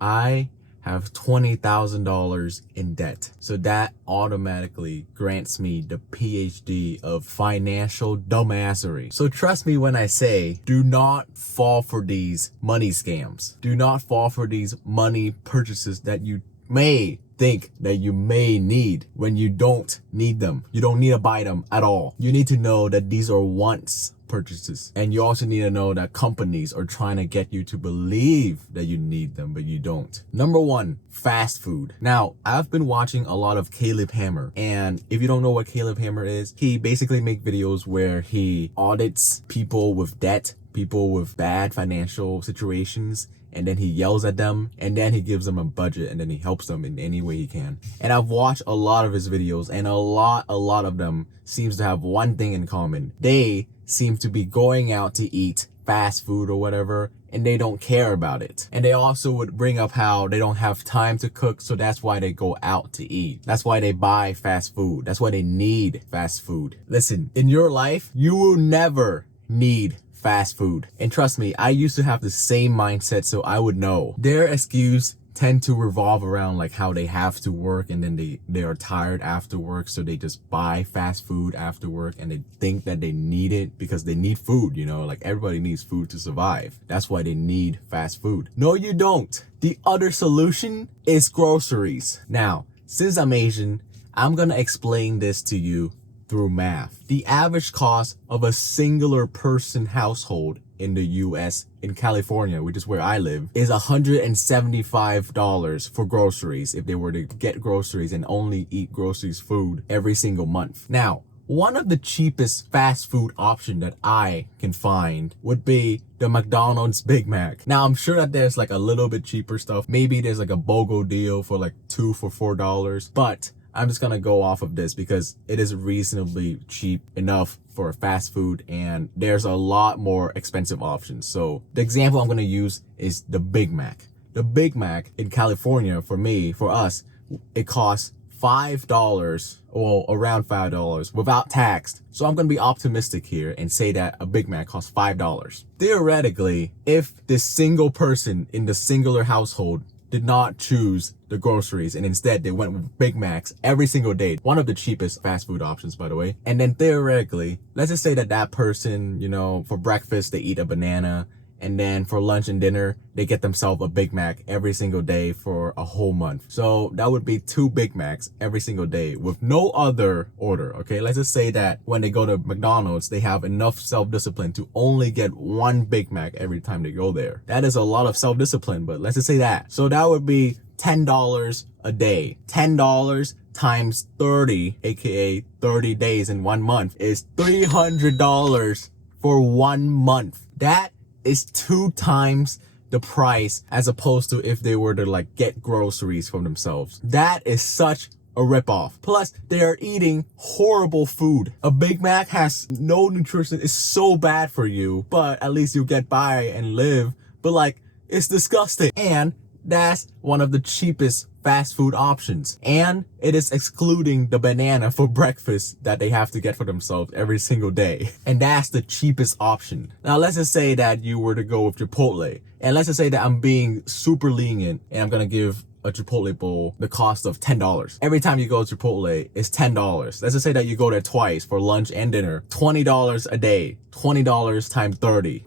I have $20,000 in debt. So that automatically grants me the PhD of financial dumbassery. So trust me when I say, do not fall for these money scams. Do not fall for these money purchases that you may think that you may need when you don't need them. You don't need to buy them at all. You need to know that these are wants purchases. And you also need to know that companies are trying to get you to believe that you need them, but you don't. Number one, fast food. Now, I've been watching a lot of Caleb Hammer. And if you don't know what Caleb Hammer is, he basically makes videos where he audits people with debt, people with bad financial situations, and then he yells at them, and then he gives them a budget, and then he helps them in any way he can. And I've watched a lot of his videos, and a lot of them seems to have one thing in common. They seem to be going out to eat fast food or whatever, and they don't care about it. And they also would bring up how they don't have time to cook, so that's why they go out to eat. That's why they buy fast food. That's why they need fast food. Listen, in your life, you will never need fast food. And trust me, I used to have the same mindset, so I would know. Their excuse tend to revolve around like how they have to work, and then they are tired after work, so they just buy fast food after work, and they think that they need it because they need food, you know, like everybody needs food to survive. That's why they need fast food. No, you don't. The other solution is groceries. Now, since I'm Asian, I'm gonna explain this to you through math. The average cost of a singular person household in the US, in California, which is where I live, is $175 for groceries if they were to get groceries and only eat groceries food every single month. Now, one of the cheapest fast food option that I can find would be the McDonald's Big Mac. Now, I'm sure that there's like a little bit cheaper stuff. Maybe there's like a BOGO deal for like 2 for $4, but I'm just gonna go off of this because it is reasonably cheap enough for fast food, and there's a lot more expensive options. So the example I'm gonna use is the Big Mac. The Big Mac in California, for us, it costs $5, or around $5 without tax. So I'm gonna be optimistic here and say that a Big Mac costs $5. Theoretically, if this single person in the singular household did not choose the groceries and instead they went with Big Macs every single day, one of the cheapest fast food options, by the way. And then theoretically, let's just say that that person, you know, for breakfast they eat a banana, and then for lunch and dinner they get themselves a Big Mac every single day for a whole month. So that would be 2 Big Macs every single day with no other order. Okay, let's just say that when they go to McDonald's, they have enough self-discipline to only get 1 Big Mac every time they go there. That is a lot of self-discipline, but let's just say that. So that would be $10 a day. $10 times 30, aka 30 days in 1 month, is $300 for 1 month. That is 2 times the price as opposed to if they were to like get groceries for themselves. That is such a ripoff. Plus, they are eating horrible food. A Big Mac has no nutrition. It's so bad for you, but at least you get by and live. But like, it's disgusting. And that's one of the cheapest fast food options, and it is excluding the banana for breakfast that they have to get for themselves every single day, and that's the cheapest option. Now let's just say that you were to go with Chipotle, and let's just say that I'm being super lenient and I'm gonna give a Chipotle bowl the cost of $10. Every time you go to Chipotle, it's $10. Let's just say that you go there twice for lunch and dinner. $20 a day. $20 times 30.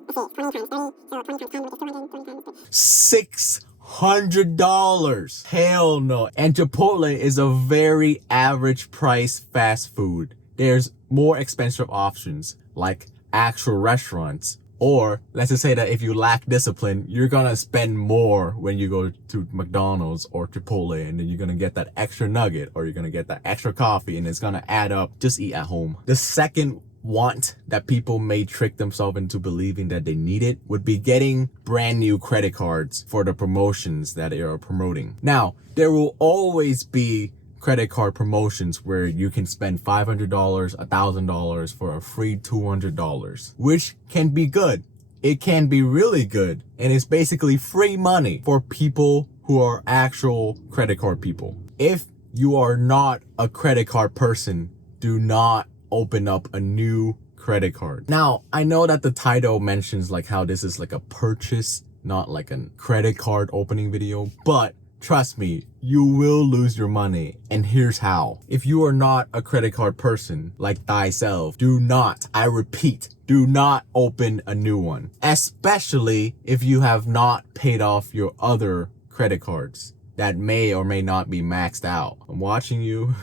$600. Hell no. And Chipotle is a very average price fast food. There's more expensive options like actual restaurants. Or let's just say that if you lack discipline, you're gonna spend more when you go to McDonald's or Chipotle, and then you're gonna get that extra nugget, or you're gonna get that extra coffee, and it's gonna add up. Just eat at home. The second want that people may trick themselves into believing that they need it would be getting brand new credit cards for the promotions that they are promoting. Now, there will always be credit card promotions where you can spend $500, $1,000 for a free $200, which can be good. It can be really good, and it's basically free money for people who are actual credit card people. If you are not a credit card person, do not open up a new credit card. Now, I know that the title mentions like how this is like a purchase not like a credit card opening video, but trust me, you will lose your money. And here's how. If you are not a credit card person like thyself, do not, I repeat, do not open a new one, especially if you have not paid off your other credit cards that may or may not be maxed out. I'm watching you,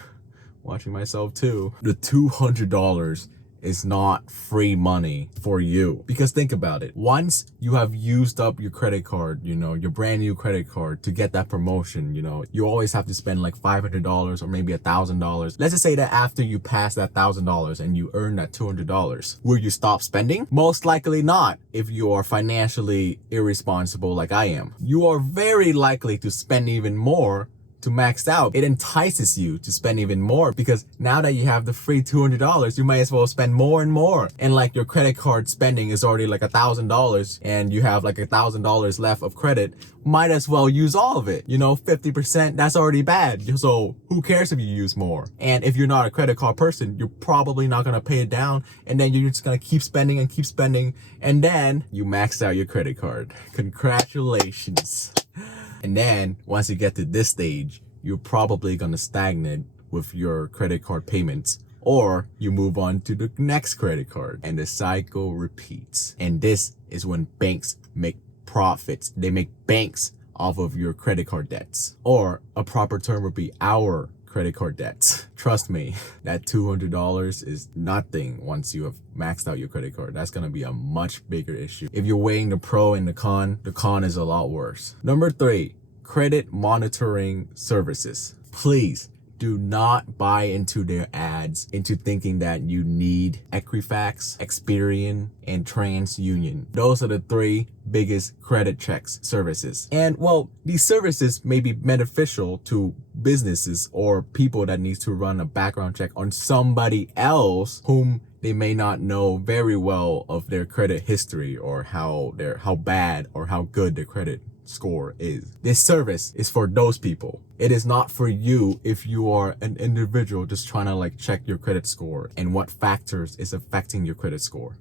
watching myself too. The $200 is not free money for you, because think about it. Once you have used up your credit card, your brand new credit card to get that promotion, you always have to spend like $500 or maybe $1,000. Let's just say that after you pass that $1,000 and you earn that $200, will you stop spending? Most likely not. If you are financially irresponsible like I am, you are very likely to spend even more to max out. It entices you to spend even more, because now that you have the free $200, you might as well spend more and more. And like your credit card spending is already like $1,000 and you have like $1,000 left of credit, might as well use all of it. 50%, that's already bad. So who cares if you use more? And if you're not a credit card person, you're probably not gonna pay it down, and then you're just gonna keep spending and keep spending, and then you max out your credit card. Congratulations. And then once you get to this stage, you're probably gonna stagnate with your credit card payments, or you move on to the next credit card, and the cycle repeats. And this is when banks make profits. They make banks off of your credit card debts, or a proper term would be our credit card debts. Trust me, that $200 is nothing once you have maxed out your credit card. That's gonna be a much bigger issue. If you're weighing the pro and the con is a lot worse. Number 3, credit monitoring services. Please do not buy into their ads into thinking that you need Equifax, Experian, and TransUnion. Those are the 3 biggest credit checks services. And well, these services may be beneficial to businesses or people that need to run a background check on somebody else whom they may not know very well of their credit history, or how bad or how good their credit score is. This service is for those people. It is not for you if you are an individual just trying to like check your credit score and what factors is affecting your credit score.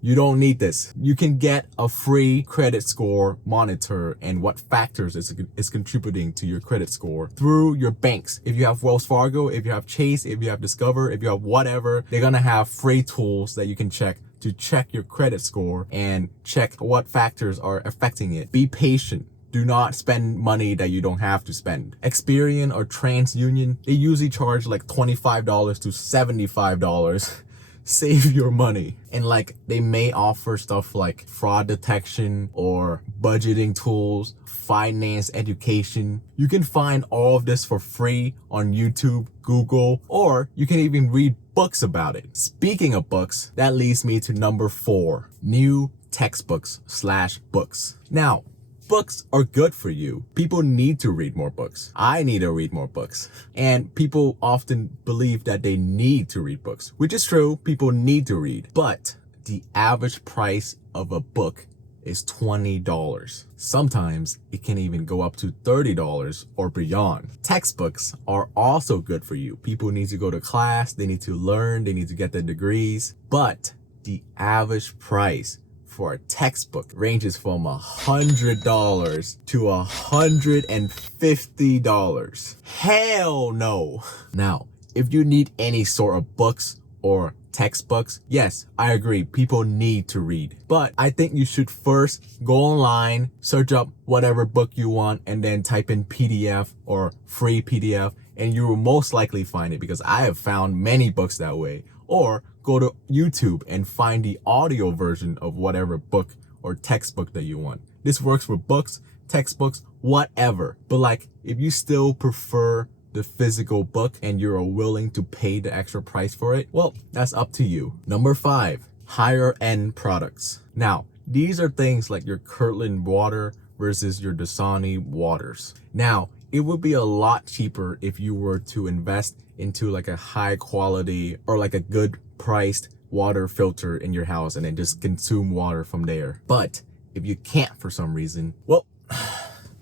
You don't need this. You can get a free credit score monitor and what factors is contributing to your credit score through your banks. If you have Wells Fargo, if you have Chase, if you have Discover, if you have whatever, they're gonna have free tools that you can check to check your credit score and check what factors are affecting it. Be patient. Do not spend money that you don't have to spend. Experian or TransUnion, they usually charge like $25 to $75. Save your money. And like they may offer stuff like fraud detection or budgeting tools, finance education. You can find all of this for free on YouTube, Google, or you can even read books about it. Speaking of books, that leads me to number 4, new textbooks/books. Now, books are good for you. People need to read more books. I need to read more books. And people often believe that they need to read books, which is true. People need to read. But the average price of a book is $20. Sometimes it can even go up to $30 or beyond. Textbooks are also good for you. People need to go to class. They need to learn. They need to get their degrees. But the average price for a textbook ranges from $100 to $150. Hell no. Now, if you need any sort of books or textbooks, yes, I agree, people need to read. But I think you should first go online, search up whatever book you want, and then type in PDF or free PDF, and you will most likely find it, because I have found many books that way. Or go to YouTube and find the audio version of whatever book or textbook that you want. This works for books, textbooks, whatever. But like, if you still prefer the physical book and you're willing to pay the extra price for it, well, that's up to you. Number 5, higher end products. Now, these are things like your Kirkland water versus your Dasani waters. Now, it would be a lot cheaper if you were to invest into like a high quality or like a good priced water filter in your house and then just consume water from there. But if you can't for some reason, well,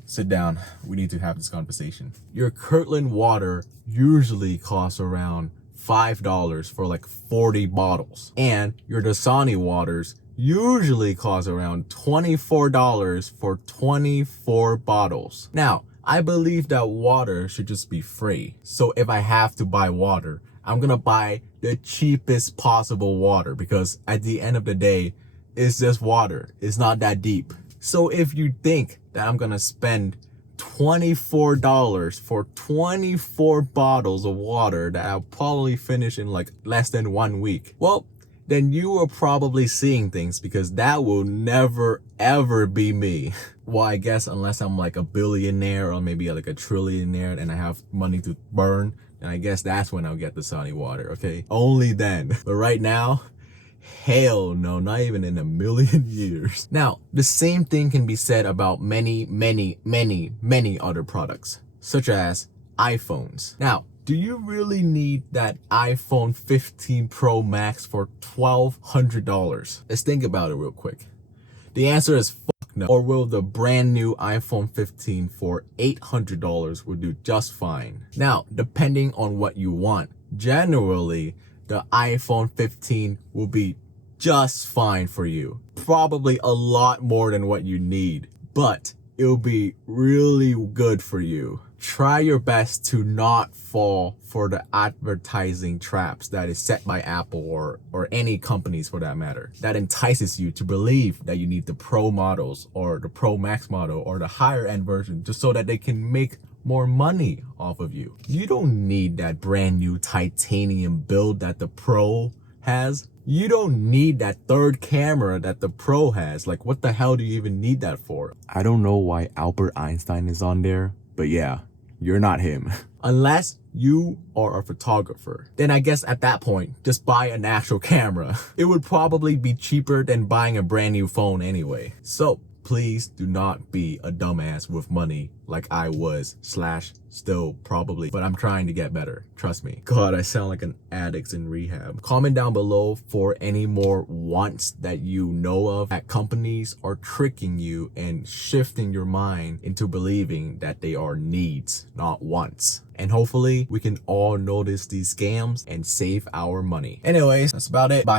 sit down. We need to have this conversation. Your Kirkland water usually costs around $5 for like 40 bottles. And your Dasani waters usually costs around $24 for 24 bottles. Now, I believe that water should just be free. So if I have to buy water, I'm gonna buy the cheapest possible water, because at the end of the day, it's just water. It's not that deep. So if you think that I'm gonna spend $24 for 24 bottles of water that I'll probably finish in like less than 1 week, well, then you are probably seeing things, because that will never ever be me. Well, I guess unless I'm like a billionaire or maybe like a trillionaire and I have money to burn, and I guess that's when I'll get the Sunny water, okay? Only then. But right now, hell no, not even in a million years. Now, the same thing can be said about many other products, such as iPhones. Now, do you really need that iPhone 15 Pro Max for $1,200? Let's think about it real quick. The answer is fuck no. Or will the brand new iPhone 15 for $800 will do just fine? Now, depending on what you want, generally, the iPhone 15 will be just fine for you. Probably a lot more than what you need, but it'll be really good for you. Try your best to not fall for the advertising traps that is set by Apple or any companies for that matter, that entices you to believe that you need the Pro models or the Pro Max model or the higher end version just so that they can make more money off of you. You don't need that brand new titanium build that the Pro has. You don't need that third camera that the Pro has. Like, what the hell do you even need that for? I don't know why Albert Einstein is on there, but yeah, you're not him. Unless you are a photographer, then I guess at that point, just buy an actual camera. It would probably be cheaper than buying a brand new phone anyway. So please do not be a dumbass with money like I was / still probably, but I'm trying to get better. Trust me. God, I sound like an addict in rehab. Comment down below for any more wants that you know of that companies are tricking you and shifting your mind into believing that they are needs, not wants. And hopefully we can all notice these scams and save our money. Anyways, that's about it. Bye.